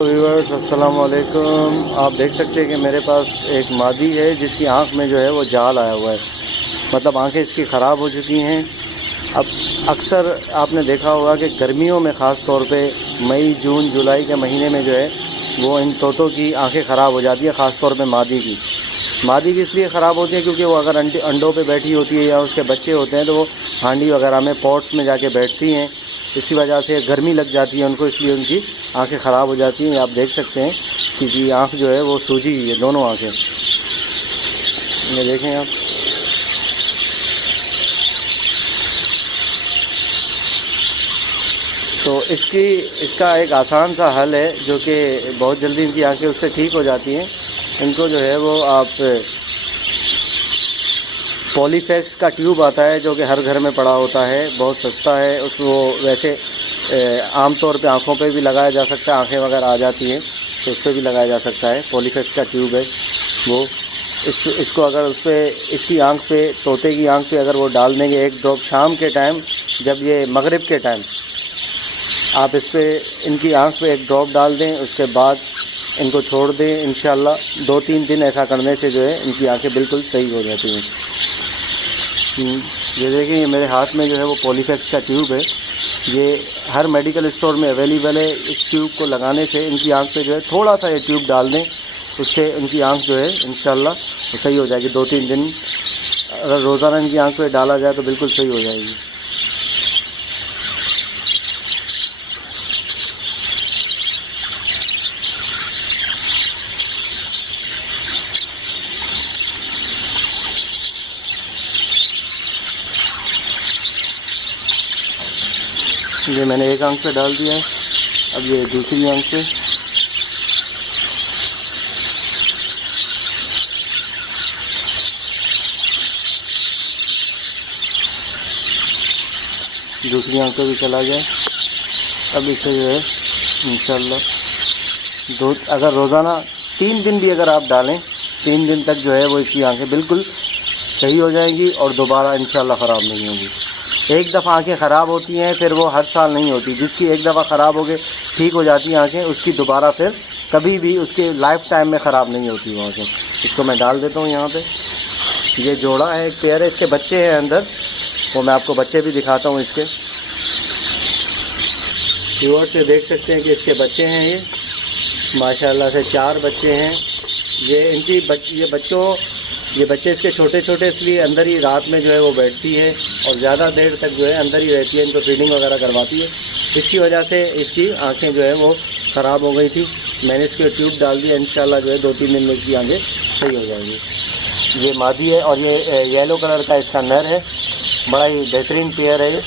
Viewers अस्सलाम वालेकुम। आप देख सकते हैं कि मेरे पास एक मादी है जिसकी आंख में जो है वो जाल आया हुआ है, मतलब आंखें इसकी ख़राब हो चुकी हैं। अब अक्सर आपने देखा होगा कि गर्मियों में ख़ास तौर पे मई जून जुलाई के महीने में जो है वो इन तोतों की आंखें ख़राब हो जाती है, ख़ास तौर पे मादी की इसलिए ख़राब होती है क्योंकि वो अगर अंडों पे बैठी होती है या उसके बच्चे होते हैं तो वो हांडी वगैरह में पॉट्स में जाके बैठती हैं। इसी वजह से गर्मी लग जाती है उनको, इसलिए उनकी आंखें ख़राब हो जाती हैं। आप देख सकते हैं कि जी आंख जो है वो सूजी हुई है, दोनों आंखें। ये देखें आप, तो इसका एक आसान सा हल है जो कि बहुत जल्दी इनकी आंखें उससे ठीक हो जाती हैं। इनको जो है वो आप पॉलीफैक्स का ट्यूब आता है जो कि हर घर में पड़ा होता है, बहुत सस्ता है। उसको वैसे आम तौर पे आँखों पे भी लगाया जा सकता है, आंखें वगैरह आ जाती हैं तो उससे भी लगाया जा सकता है। पॉलीफैक्स का ट्यूब है वो, इसको अगर उस पर इसकी आंख पे, तोते की आंख पे अगर वो डाल देंगे एक ड्रॉप शाम के टाइम, जब ये मगरिब के टाइम आप इस पर इनकी आंख पे एक ड्रॉप डाल दें, उसके बाद इनको छोड़ दें। इंशाल्लाह 2-3 दिन ऐसा करने से जो है इनकी आंखें बिल्कुल सही हो जाती हैं। ये देखें, ये मेरे हाथ में जो है वो पॉलीफैक्स का ट्यूब है। ये हर मेडिकल स्टोर में अवेलेबल है। इस ट्यूब को लगाने से इनकी आंख पे जो है थोड़ा सा ये ट्यूब डाल दें, उससे इनकी आंख जो है इंशाल्लाह सही हो जाएगी। 2-3 दिन अगर रोज़ाना इनकी आंख पे डाला जाए तो बिल्कुल सही हो जाएगी। ये मैंने एक आंख पे डाल दिया है, अब ये दूसरी आंख पे। दूसरी आंख पे भी चला गया। अब इसे जो है इंशाल्लाह अगर रोज़ाना 3 दिन भी अगर आप डालें, 3 दिन तक जो है वो इसकी आंखें बिल्कुल सही हो जाएंगी और दोबारा इंशाल्लाह ख़राब नहीं होगी। एक दफ़ा आंखें ख़राब होती हैं फिर वो हर साल नहीं होती। जिसकी एक दफ़ा ख़राब हो गए ठीक हो जाती हैं आंखें, उसकी दोबारा फिर कभी भी उसके लाइफ टाइम में ख़राब नहीं होती वो आंखें। इसको मैं डाल देता हूँ यहाँ पे। ये जोड़ा है, एक पेयर है, इसके बच्चे हैं अंदर, वो मैं आपको बच्चे भी दिखाता हूँ इसके। व्यूअर से देख सकते हैं कि इसके बच्चे हैं, ये माशाल्लाह से 4 बच्चे हैं। ये बच्चे इसके छोटे छोटे, इसलिए अंदर ही रात में जो है वो बैठती है और ज़्यादा देर तक जो है अंदर ही रहती है, इनको फीडिंग वगैरह करवाती है। इसकी वजह से इसकी आंखें जो है वो ख़राब हो गई थी। मैंने इसके ट्यूब डाल दिया, इंशाल्लाह जो है 2-3 दिन में इसकी आंखें सही हो जाएंगी। ये मादी है और ये येलो कलर का इसका नर है, बड़ा ही बेहतरीन पेयर है ये।